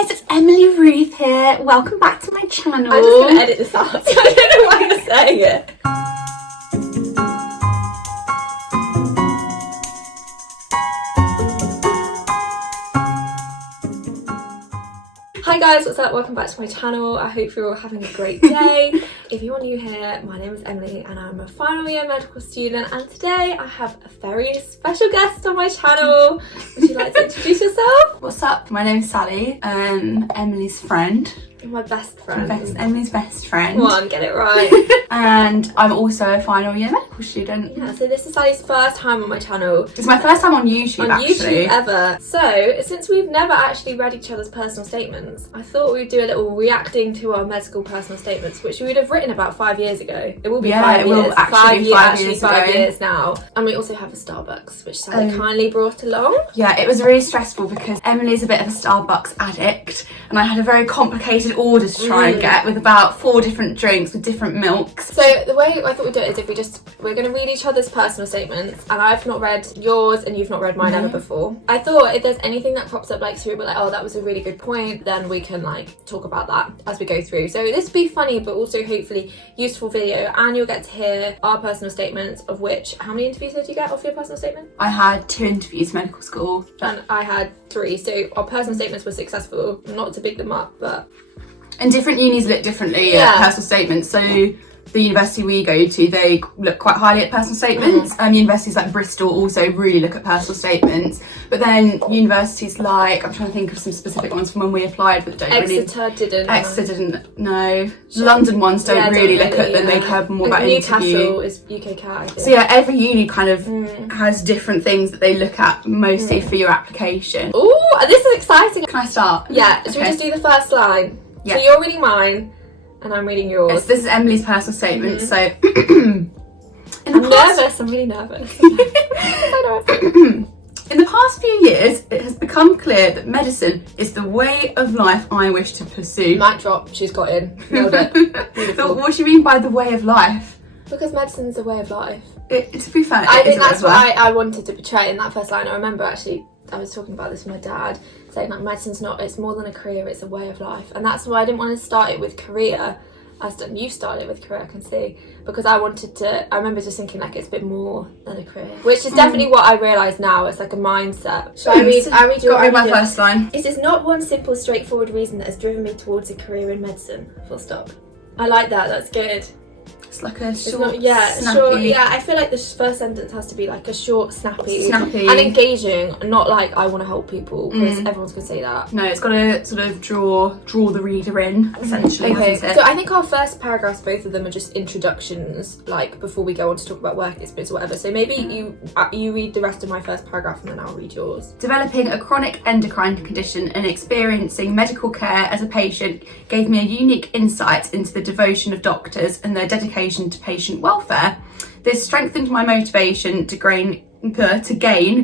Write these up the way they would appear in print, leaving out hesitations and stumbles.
guys, it's Emily Ruth here. Welcome back to my channel. I'm just going to edit this out. I don't know why you're saying it. Hi guys, what's up? Welcome back to my channel. I hope you're all having a great day. If you're new here, my name is Emily and I'm a final year medical student, and today I have a very special guest on my channel. Would you like to introduce yourself? What's up? My name's Sally. Emily's friend. You're my best friend. Emily's best friend. Come on, get it right. And I'm also a final year medical student. Yeah, so this is Sally's first time on my channel. It's my first time on YouTube, YouTube ever. So, since we've never actually read each other's personal statements, I thought we'd do a little reacting to our medical personal statements, which we would have written about 5 years ago. It will be 5 years. It will actually be 5 years ago. 5 years now. And we also have a Starbucks, which Sally kindly brought along. Yeah, it was really stressful because Emily's a bit of a Starbucks addict, and I had a very complicated order to try and get with about 4 different drinks with different milks. So the way I thought we'd do it is we're going to read each other's personal statements, and I've not read yours and you've not read mine ever before. I thought if there's anything that crops up like through, but like, oh, that was a really good point, then we can like talk about that as we go through. So this will be funny, but also hopefully useful video, and you'll get to hear our personal statements, of which, how many interviews did you get off your personal statement? I had 2 interviews, medical school. And I had 3, so our personal statements were successful. Not to big them up, but... And different unis look differently at personal statements. So the university we go to, they look quite highly at personal statements. Universities like Bristol also really look at personal statements. But then universities like, I'm trying to think of some specific ones from when we applied, but don't Exeter didn't, no. London ones don't really look at them, they care more about Newcastle interview. is UK CAT, I think. So yeah, every uni kind of has different things that they look at mostly for your application. Ooh, this is exciting. Can I start? Yeah, should we just do the first line? Yeah. So you're reading mine, and I'm reading yours. Yes, this is Emily's personal statement. So, I'm nervous. I'm really nervous. So nervous. In the past few years, it has become clear that medicine is the way of life I wish to pursue. Mic drop. She's got in. Nailed it. But what do you mean by the way of life? Because medicine's a way of life. To be fair, I think that's what I wanted to portray in that first line. I remember actually, I was talking about this with my dad, saying like medicine's not, it's more than a career, it's a way of life. And that's why I didn't want to start it with career. You started with career, I can see, because I remember just thinking like it's a bit more than a career, which is definitely what I realise now. It's like a mindset. So I read your my first line. It is not one simple, straightforward reason that has driven me towards a career in medicine. Full stop. I like that. That's good. It's like a short, snappy. Short, yeah, I feel like the first sentence has to be like a short, snappy and engaging, not like I want to help people, because everyone's going to say that. No, it's got to sort of draw the reader in, essentially. Okay, so I think our first paragraphs, both of them are just introductions, like before we go on to talk about work experience or whatever. So maybe you read the rest of my first paragraph and then I'll read yours. Developing a chronic endocrine condition and experiencing medical care as a patient gave me a unique insight into the devotion of doctors and their dedication to patient welfare. This strengthened my motivation to gain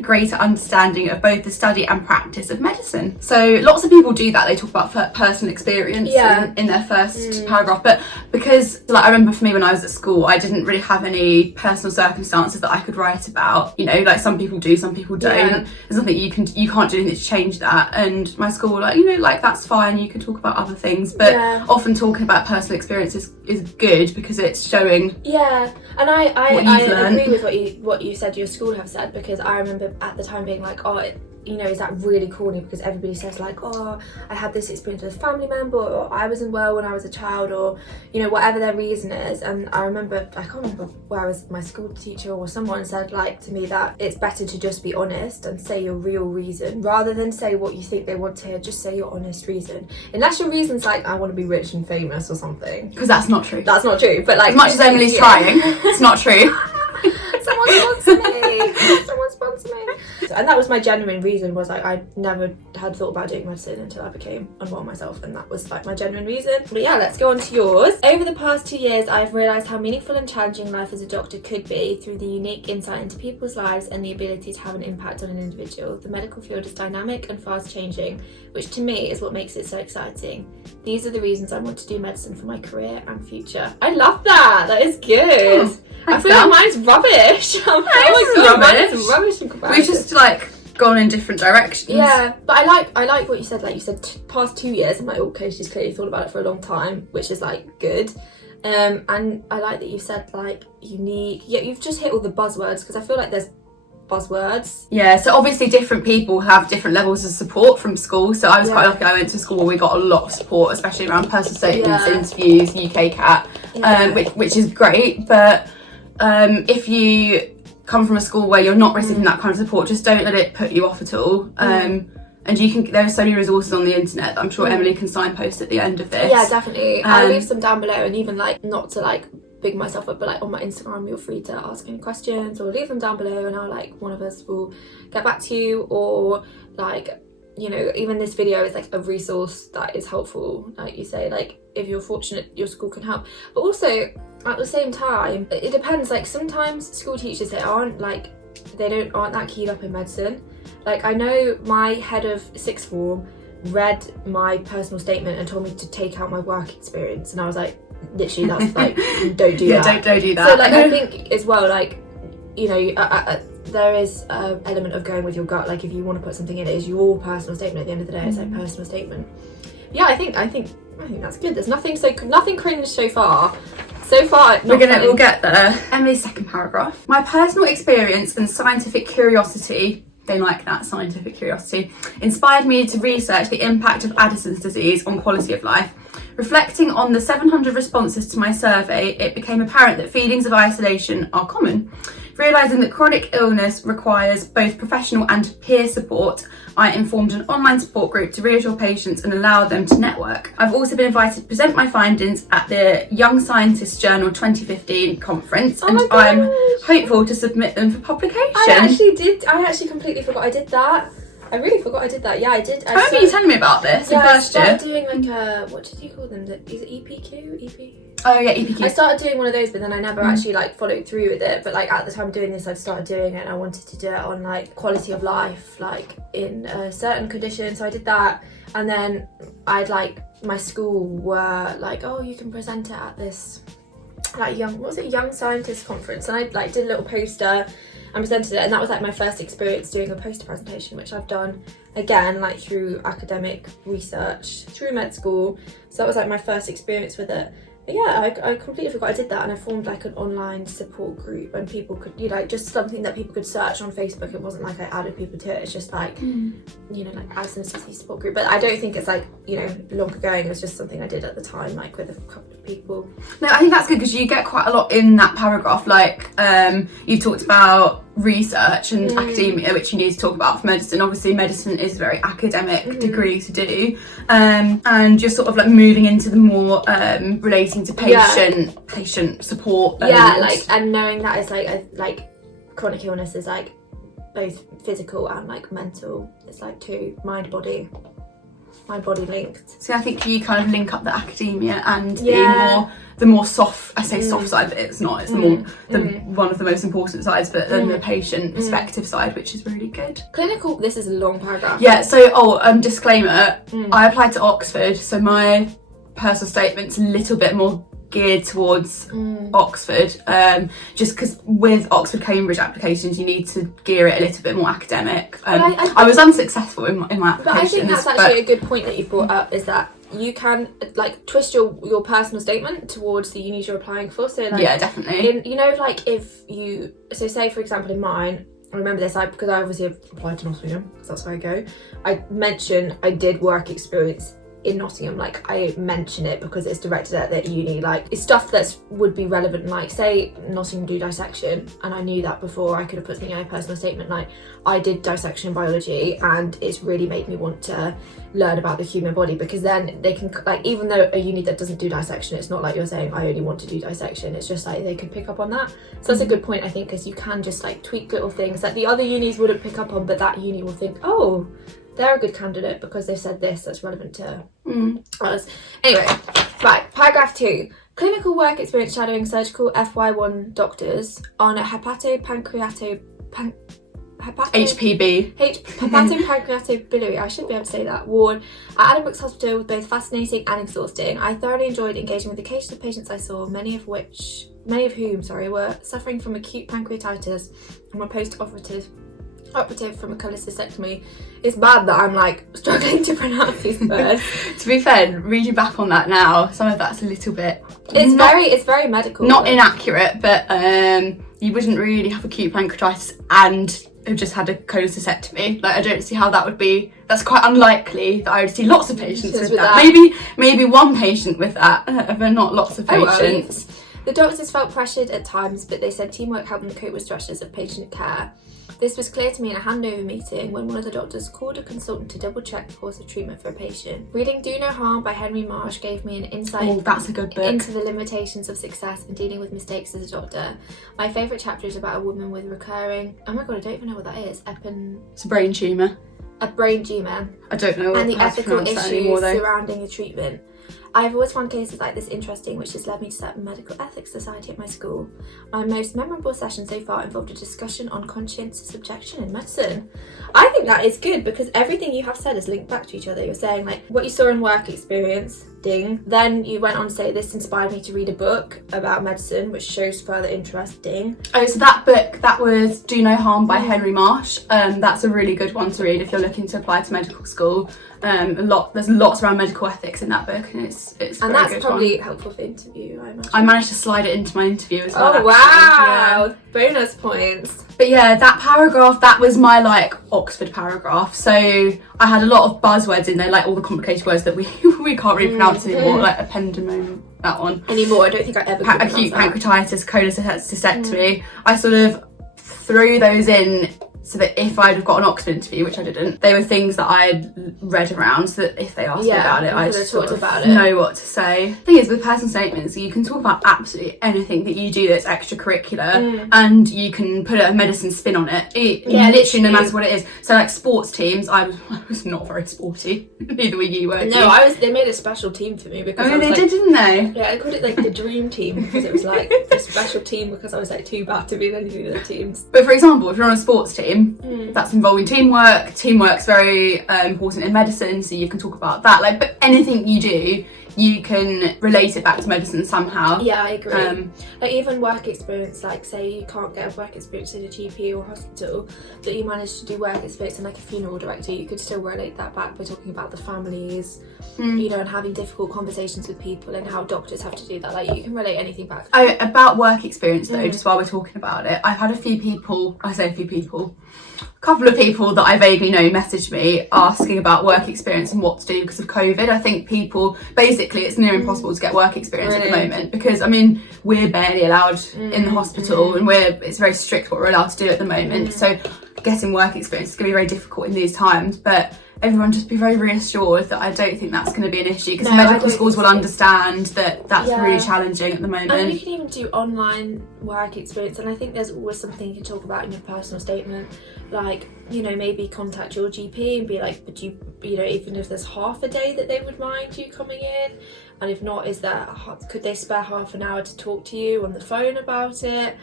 greater understanding of both the study and practice of medicine. So lots of people do that. They talk about personal experience in their first paragraph, but because like I remember for me when I was at school, I didn't really have any personal circumstances that I could write about. You know, like some people do, some people don't. There's nothing you can't do anything to change that. And my school were like, you know, like that's fine, you can talk about other things, but often talking about personal experiences is good because it's showing and I agree with what you said your school have said, because I remember at the time being like, oh, you know, is that really corny, because everybody says like, oh, I had this experience with a family member, or I wasn't well when I was a child, or you know, whatever their reason is. And I can't remember where I was, my school teacher or someone said like to me that it's better to just be honest and say your real reason rather than say what you think they want to hear. Just say your honest reason, unless your reason's like I want to be rich and famous or something, because that's not true. That's not true, but like as much as Emily's trying, it's not true. Someone sponsor me. Someone sponsor me. And that was my genuine reason, was like I never had thought about doing medicine until I became unwell myself, and that was like my genuine reason. But yeah, let's go on to yours. Over the past 2 years, I've realised how meaningful and challenging life as a doctor could be through the unique insight into people's lives and the ability to have an impact on an individual. The medical field is dynamic and fast changing, which to me is what makes it so exciting. These are the reasons I want to do medicine for my career and future. I love that. That is good. I feel like mine's rubbish. Mine's rubbish in comparison. We just like gone in different directions. Yeah, but I like what you said. Like you said, past 2 years. I'm like, okay, she's clearly thought about it for a long time, which is like good. And I like that you said like you've just hit all the buzzwords, because I feel like there's buzzwords. Yeah, so obviously different people have different levels of support from school. So I was quite lucky. I went to school where we got a lot of support, especially around personal statements, interviews, UK Cat, which is great. But if you come from a school where you're not receiving that kind of support, just don't let it put you off at all. And there are so many resources on the internet that I'm sure Emily can signpost at the end of this. Yeah, definitely. I'll leave some down below, and even like, not to like big myself up, but like on my Instagram, you're free to ask any questions or leave them down below, and I'll like, one of us will get back to you. Or like, you know, even this video is like a resource that is helpful, like you say, like if you're fortunate your school can help. But also at the same time, it depends. Like sometimes school teachers, they aren't that keyed up in medicine. Like I know my head of sixth form read my personal statement and told me to take out my work experience, and I was like, literally, that's like, don't do that. Don't do that. So like, I think as well, like, you know, there is an element of going with your gut. Like if you want to put something in, it is your personal statement. At the end of the day, it's like personal statement. Yeah, I think that's good. There's nothing cringe so far. We'll get there. Emily's second paragraph. My personal experience and scientific curiosity, they like that, scientific curiosity, inspired me to research the impact of Addison's disease on quality of life. Reflecting on the 700 responses to my survey, it became apparent that feelings of isolation are common. Realising that chronic illness requires both professional and peer support, I informed an online support group to reassure patients and allow them to network. I've also been invited to present my findings at the Young Scientist Journal 2015 conference, and I'm hopeful to submit them for publication. I actually completely forgot I did that. I really forgot I did that. Yeah, I did. I remember you telling me about this in first year. I started doing like what did you call them? Is it EPQ? EP? Oh yeah, EPQ. I started doing one of those, but then I never actually like followed through with it. But like at the time doing this, I'd started doing it, and I wanted to do it on like quality of life, like in a certain condition. So I did that, and then I'd like, my school were like, oh, you can present it at this like Young Scientist conference, and I like did a little poster and presented it, and that was like my first experience doing a poster presentation, which I've done again like through academic research through med school. So that was like my first experience with it. But yeah, I completely forgot I did that, and I formed like an online support group, and people could, you know, like just something that people could search on Facebook. It wasn't like I added people to it, it's just like, you know, like Addison's disease support group. But I don't think it's like, you know, longer going. It was just something I did at the time, like with a couple of people. No, I think that's good, because you get quite a lot in that paragraph. Like you talked about research and academia, which you need to talk about for medicine. Obviously medicine is a very academic degree to do, and you're sort of like moving into the more relating to patient support, and knowing that it's like chronic illness is like both physical and like mental. It's like two mind body linked. So I think you kind of link up the academia and the more soft, I say soft side, but it's not, it's one of the most important sides, but then the patient perspective side, which is really good. Clinical, this is a long paragraph. Yeah, so disclaimer, I applied to Oxford, so my personal statement's a little bit more geared towards Oxford, just because with Oxford Cambridge applications you need to gear it a little bit more academic. I was unsuccessful in my application. But I think that's actually a good point that you've brought up, is that you can like twist your personal statement towards the unis you're applying for. So like, yeah, definitely. You know, like if you, so say for example in mine, I remember this, because I obviously applied to Nottingham because that's where I go. I mentioned I did work experience in Nottingham, like I mention it because it's directed at the uni, like it's stuff that would be relevant. Like say Nottingham do dissection, and I knew that before, I could have put something in my personal statement like I did dissection in biology and it's really made me want to learn about the human body, because then they can, like, even though a uni that doesn't do dissection, it's not like you're saying I only want to do dissection, it's just like they could pick up on that. So that's a good point, I think, because you can just like tweak little things that the other unis wouldn't pick up on, but that uni will think, oh, they're a good candidate because they've said this that's relevant to us. Anyway, right, paragraph 2. Clinical work experience shadowing surgical FY1 doctors on a hepatopancreatobiliary, I should be able to say that, ward at Addenbrooke's Hospital was both fascinating and exhausting. I thoroughly enjoyed engaging with the cases of patients I saw, many of whom were suffering from acute pancreatitis and were post-operative operative from a cholecystectomy. It's bad that I'm like struggling to pronounce these words. To be fair, reading back on that now, some of that's a little bit... It's very medical. Not inaccurate, but you wouldn't really have acute pancreatitis and have just had a cholecystectomy. Like, I don't see how that would be. That's quite unlikely that I would see lots of patients with that. Maybe one patient with that, but not lots of patients. The doctors felt pressured at times, but they said teamwork helped them cope with stresses of patient care. This was clear to me in a handover meeting when one of the doctors called a consultant to double check the course of treatment for a patient. Reading Do No Harm by Henry Marsh gave me an insight that's a good book. into the limitations of success and dealing with mistakes as a doctor. My favourite chapter is about a woman with recurring, oh my god, I don't even know what that is, It's a brain tumour. A brain tumour. I don't know. And the ethical issues surrounding the treatment. I've always found cases like this interesting, which has led me to set up a medical ethics society at my school. My most memorable session so far involved a discussion on conscientious objection in medicine. I think that is good because everything you have said is linked back to each other. You're saying like what you saw in work experience, ding. Then you went on to say this inspired me to read a book about medicine, which shows further interest, ding. Oh, so that book, that was Do No Harm by Henry Marsh. That's a really good one to read if you're looking to apply to medical school. There's lots around medical ethics in that book, and it's and that's probably helpful for interview, I imagine. I managed to slide it into my interview as well. Oh wow, bonus points. But yeah, that paragraph, that was my like Oxford paragraph. So I had a lot of buzzwords in there, like all the complicated words that we can't really pronounce anymore, like ependymoma, that one. Anymore, I don't think I ever could acute pancreatitis, cholecystectomy. I sort of threw those in so that if I'd have got an Oxford interview, which I didn't, they were things that I had read around, so that if they asked me about it, I just sort of know what to say. The thing is, with personal statements, you can talk about absolutely anything that you do that's extracurricular, and you can put a medicine spin on it. Literally no matter what it is. So like sports teams, I was not very sporty. Neither were you, were you? No, they made a special team for me because they did, didn't they? Yeah, I called it like the dream team because it was like a special team because I was like too bad to be in any of the teams. But for example, if you're on a sports team, that's involving teamwork. Teamwork's very important in medicine, so you can talk about that. Like, but anything you do, you can relate it back to medicine somehow. Yeah, I agree. Like even work experience, like say you can't get a work experience in a GP or hospital, but you managed to do work experience in like a funeral director, you could still relate that back by talking about the families, you know, and having difficult conversations with people and how doctors have to do that. Like you can relate anything back. Oh, about work experience though, just while we're talking about it, I've had a couple of people that I vaguely know messaged me asking about work experience and what to do because of COVID. I think people, basically it's near impossible to get work experience at the moment because, I mean, we're barely allowed in the hospital and it's very strict what we're allowed to do at the moment. So getting work experience is going to be very difficult in these times, but everyone just be very reassured that I don't think that's going to be an issue because medical schools will understand that that's really challenging at the moment. And you can even do online work experience, and I think there's always something you can talk about in your personal statement, like, you know, maybe contact your GP and be like, but you know, even if there's half a day that they would mind you coming in, and if not, could they spare half an hour to talk to you on the phone about it,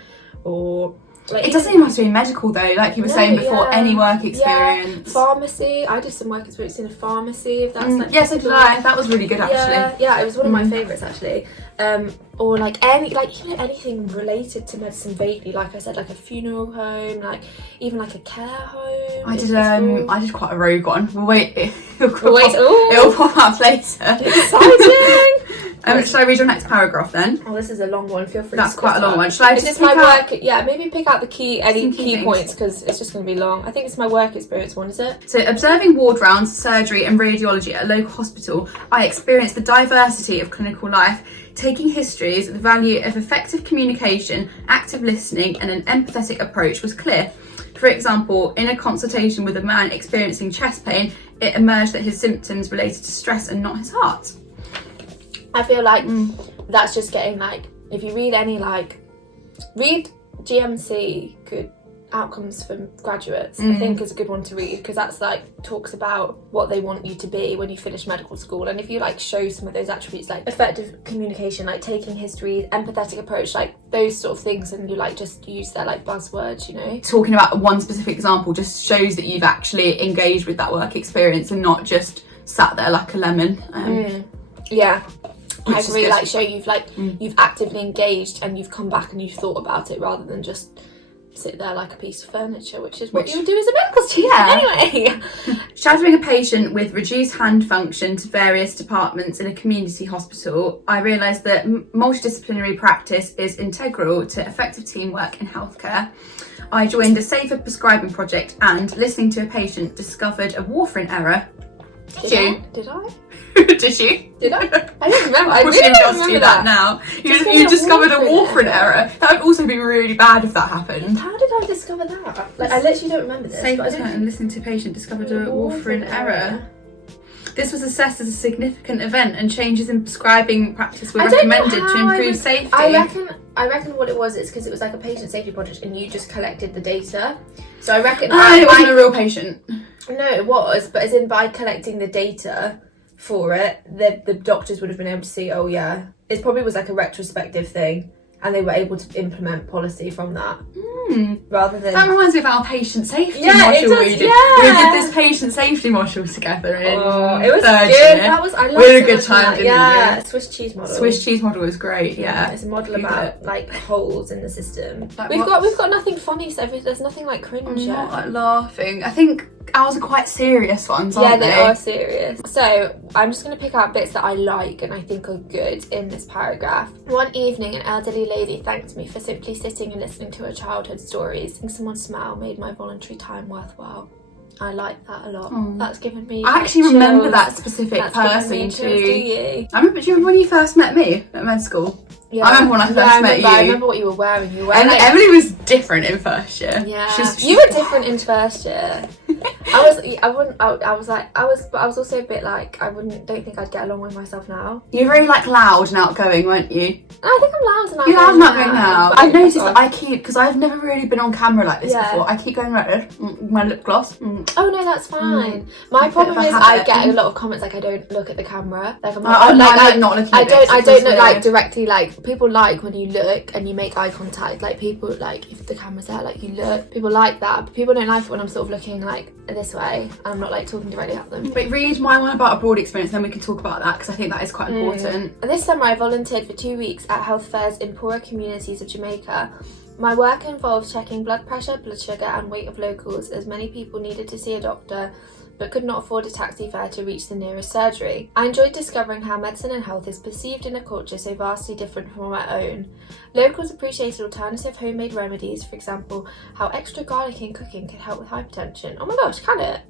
or like, it doesn't even have to be medical though, like you were saying before, any work experience. Pharmacy, I did some work experience in a pharmacy, if that's like so did I. That was really good actually. Yeah, it was one of my favourites actually. Or like anything related to medicine vaguely, like I said, like a funeral home, like even like a care home. I did quite a rogue one. It'll pop up later. Exciting. Should I read your next paragraph then? Oh, this is a long one. Feel free. That's quite a long one. Should I just my work? Yeah, maybe pick out the key points because it's just going to be long. I think it's my work experience one, is it? So, observing ward rounds, surgery, and radiology at a local hospital, I experienced the diversity of clinical life. Taking histories, the value of effective communication, active listening, and an empathetic approach was clear. For example, in a consultation with a man experiencing chest pain, it emerged that his symptoms related to stress and not his heart. I feel like that's just getting like, if you read read GMC, good outcomes for graduates, I think is a good one to read because that's like talks about what they want you to be when you finish medical school, and if you like show some of those attributes like effective communication, like taking history, empathetic approach, like those sort of things, and you like just use their like buzzwords, you know. Talking about one specific example just shows that you've actually engaged with that work experience and not just sat there like a lemon. Yeah. I agree, like show you've actively engaged and you've come back and you've thought about it rather than just sit there like a piece of furniture, which is what you would do as a medical student anyway. Shadowing a patient with reduced hand function to various departments in a community hospital, I realised that multidisciplinary practice is integral to effective teamwork in healthcare. I joined a safer prescribing project and, listening to a patient, discovered a warfarin error. Did you? Did I? Did you? Did I? I don't remember. I wouldn't really even don't ask remember you that. now. You discovered a warfarin error. That would also be really bad if that happened. How did I discover that? Like, I literally don't remember this. Safe but I didn't- and listening to a patient discovered a warfarin error. This was assessed as a significant event, and changes in prescribing practice were recommended to improve safety. I reckon what it was is because it was like a patient safety project, and you just collected the data. So I reckon. It wasn't a real patient. No, it was, but as in by collecting the data for it, the doctors would have been able to see. Oh yeah, it probably was like a retrospective thing, and they were able to implement policy from that. Rather than that reminds me of our patient safety module it does, we did. We did this patient safety module together in it was third good. year. That was I loved We had a so good much time, that. didn't Yeah, we? Swiss cheese model. Swiss cheese model was great. Yeah, it's a model Google about it. like holes in the system. Like we've got nothing funny, so there's nothing like cringe. I'm not like laughing. I think ours are quite serious ones, aren't they are serious. So I'm just going to pick out bits that I like and I think are good in this paragraph. One evening, an elderly lady thanked me for simply sitting and listening to her childhood stories. Seeing someone smile made my voluntary time worthwhile. I like that a lot. That's given me. I actually remember that specific person too. Do I remember. Do you remember when you first met me at med school? Yeah. I remember when I first met you. I remember what you were wearing. You were And like, Emily was different in first year. Yeah, you were different in first year. I was also a bit like, don't think I'd get along with myself now. You're very like loud and outgoing, weren't you? I think I'm loud and outgoing. You're loud and outgoing now. But I've noticed that I keep, because I've never really been on camera like this before, I keep going like this, my lip gloss. Oh no, that's fine. My problem is I get a lot of comments like I don't look at the camera. Like I'm not looking at I don't look like directly, like people like when you look and you make eye contact, like people like if the camera's there, like you look, people like that, but people don't like it when I'm sort of looking like this way and I'm not like talking directly at them. But read my one about abroad experience, then we can talk about that because I think that is quite important. And this summer I volunteered for 2 weeks at health fairs in poorer communities of Jamaica. My work involved checking blood pressure, blood sugar and weight of locals, as many people needed to see a doctor but could not afford a taxi fare to reach the nearest surgery. I enjoyed discovering how medicine and health is perceived in a culture so vastly different from our own. Locals appreciated alternative homemade remedies, for example, how extra garlic in cooking could help with hypertension. Oh my gosh, can it?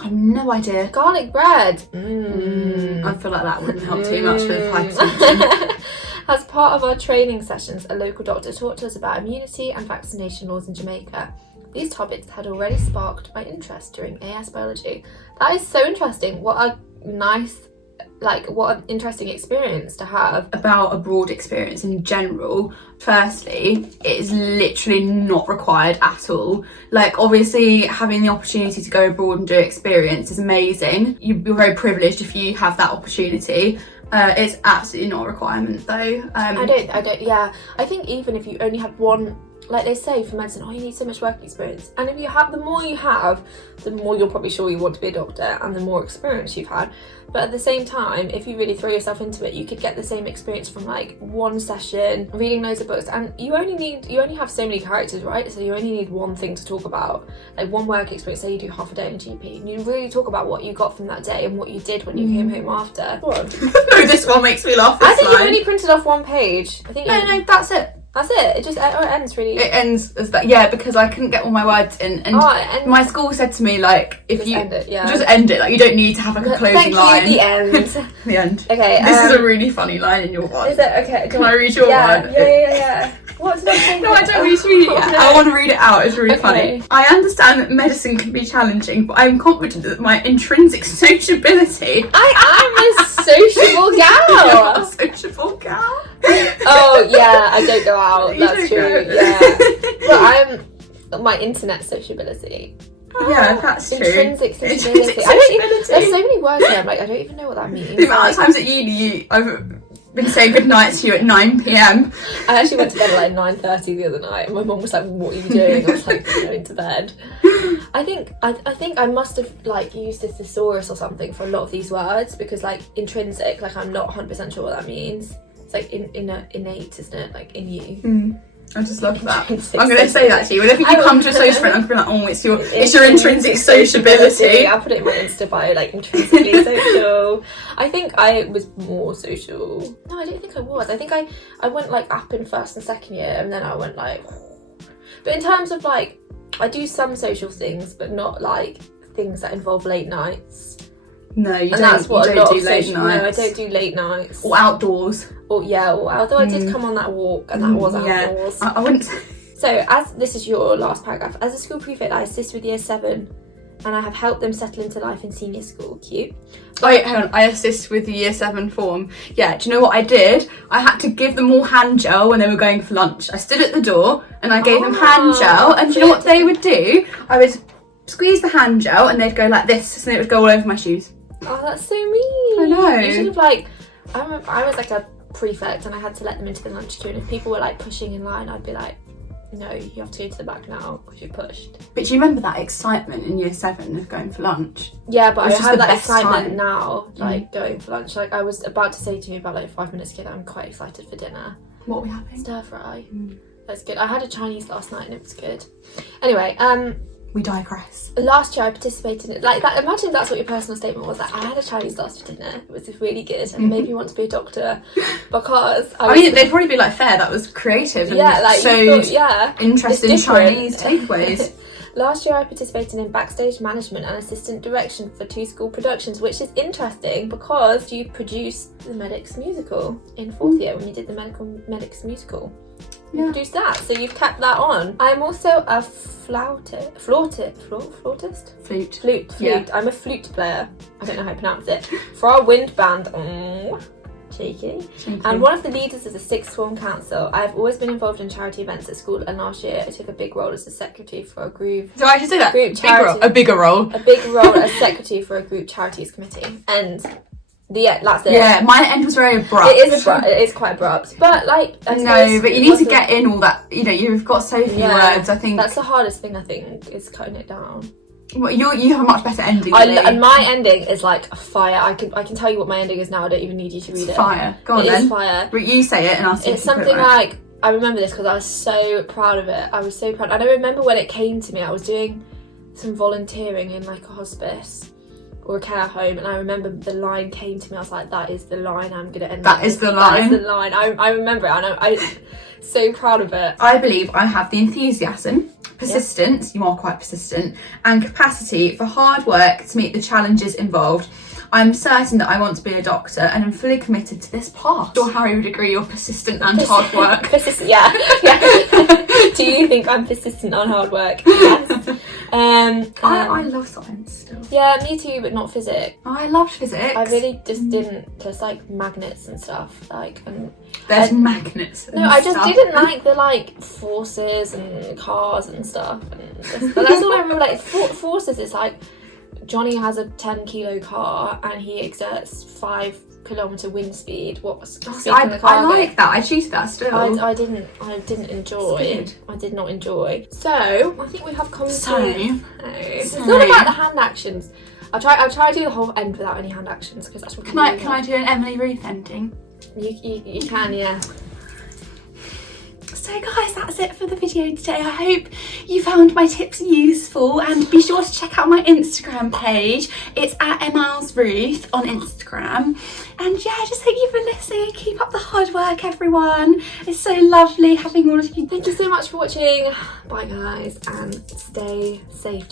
I have no idea. Garlic bread. I feel like that wouldn't help too much with hypertension. As part of our training sessions, a local doctor talked to us about immunity and vaccination laws in Jamaica. These topics had already sparked my interest during AS biology. That is so interesting. What an interesting experience to have. About abroad experience in general, firstly, it is literally not required at all. Like, obviously, having the opportunity to go abroad and do experience is amazing. You're very privileged if you have that opportunity. It's absolutely not a requirement though. I think even if you only have one, like they say for medicine, you need so much work experience, and if you have, the more you have, the more you're probably sure you want to be a doctor and the more experience you've had. But at the same time, if you really throw yourself into it, you could get the same experience from like one session, reading loads of books, and you only have so many characters, right? So you only need one thing to talk about, like one work experience. Say you do half a day in GP, and you really talk about what you got from that day and what you did when you came home after. No, this one makes me laugh. I think you've only printed off one page. I think no, that's it. That's it. It just ends really. It ends as that, yeah, because I couldn't get all my words in, and my school said to me like, if you just end it, like you don't need to have like a closing line. The end. The end. Okay. This is a really funny line in your one. Is it okay? Can I read your one? Yeah. What did I say? No, I don't need to read it yet. I want to read it out. It's really funny. I understand that medicine can be challenging, but I'm confident that my intrinsic sociability. I am a sociable gal. You're a sociable gal. Oh yeah, I don't go out. That's true. Yeah, but my internet sociability. Yeah, that's true. Intrinsic sociability. There's so many words here. I'm like, I don't even know what that means. The amount of times at uni I've been saying goodnight to you at 9 p.m. I actually went to bed at like 9:30 the other night, and my mum was like, "What are you doing?" I was like, "Going to bed." I think I must have like used a thesaurus or something for a lot of these words, because like intrinsic, like I'm not 100% sure what that means. It's like innate, isn't it? Like in you. I just love that. Intrinsic I'm going to say that to you. Whenever you come to a social event, I'm going to be like, oh, it's your intrinsic sociability. I'll put it in my Insta bio, like intrinsically social. I think I was more social. No, I don't think I was. I think I went like up in first and second year, and then I went like. But in terms of like, I do some social things, but not like things that involve late nights. No, you and don't. That's what you a don't lot do of late social, nights. No, I don't do late nights. Or outdoors. Or although I did come on that walk, and that was outdoors. I wouldn't. So, as this is your last paragraph, as a school prefect, I assist with year 7, and I have helped them settle into life in senior school. Cute. Wait, hang on. I assist with the year 7 form. Yeah, do you know what I did? I had to give them all hand gel when they were going for lunch. I stood at the door and I gave them hand gel, and do you know what they would do? I would squeeze the hand gel and they'd go like this, and it would go all over my shoes. Oh, that's so mean. I know. You should have like. I remember I was like a prefect, and I had to let them into the lunch queue. And if people were like pushing in line, I'd be like, "No, you have to go to the back now because you're pushed." But do you remember that excitement in year 7 of going for lunch? Yeah, but I just have the that best excitement time. now, like going for lunch. Like I was about to say to you about like 5 minutes ago that I'm quite excited for dinner. What are we having? Stir fry. That's good. I had a Chinese last night and it was good. Anyway, We digress. last year I participated in like that. Imagine that's what your personal statement was. Like I had a Chinese last for dinner. It was really good and it made me want to be a doctor because I mean, they'd probably be like, fair, that was creative and like showed it's interest in different. Chinese takeaways. Last year I participated in backstage management and assistant direction for 2 school productions, which is interesting because you produced the Medics musical in 4th year when you did the Medics musical. You produced that, so you've kept that on. I'm also a flautist? Flute. Yeah. I'm a flute player. I don't know how to pronounce it. For our wind band. Cheeky. And one of the leaders of the 6th form council. I have always been involved in charity events at school, and last year I took a big role as a secretary for a group. So I should say that. Group charity, a bigger role. A big role as secretary for a group charities committee. And that's it. Yeah, my end was very abrupt. It is quite abrupt. But like I suppose but you need to get in all that. You know, you've got so few words. I think that's the hardest thing. I think is cutting it down. Well, you have a much better ending. Than me. And my ending is like a fire. I can tell you what my ending is now. I don't even need you to read it. Fire. Go on then. It is fire. But you say it, and I'll see. It's something like I remember this because I was so proud of it. I was so proud, and I remember when it came to me. I was doing some volunteering in like a hospice or a care home, and I remember the line came to me. I was like, "That is the line I'm gonna end." That is the line. That is the line. I remember it, and I'm so proud of it. I believe I have the enthusiasm, persistence, you are quite persistent, and capacity for hard work to meet the challenges involved. I'm certain that I want to be a doctor and am fully committed to this path. Sure, Harry would agree you're persistent and hard work. Persistent, yeah. Do you think I'm persistent on hard work? Yes. I love science still. Yeah, me too, but not physics. I loved physics. I really just didn't. Just like magnets and stuff. There's magnets. No, I just didn't like the like forces and cars and stuff. But that's all I remember. Like forces is like Johnny has a 10-kilo car and he exerts 5-kilometer wind speed. I like that. I cheated that still. I didn't enjoy. I did not enjoy. So I think we have come to. It's not about the hand actions. I'll try to do the whole end without any hand actions because that's what. Can I do an Emily Ruth ending? You can, yeah. So guys, that's it for the video today. I hope you found my tips useful, and be sure to check out my Instagram page. It's at @EmilesRuth on Instagram. And yeah, just thank you for listening. Keep up the hard work, everyone. It's so lovely having all of you. Thank you so much for watching. Bye guys, and stay safe.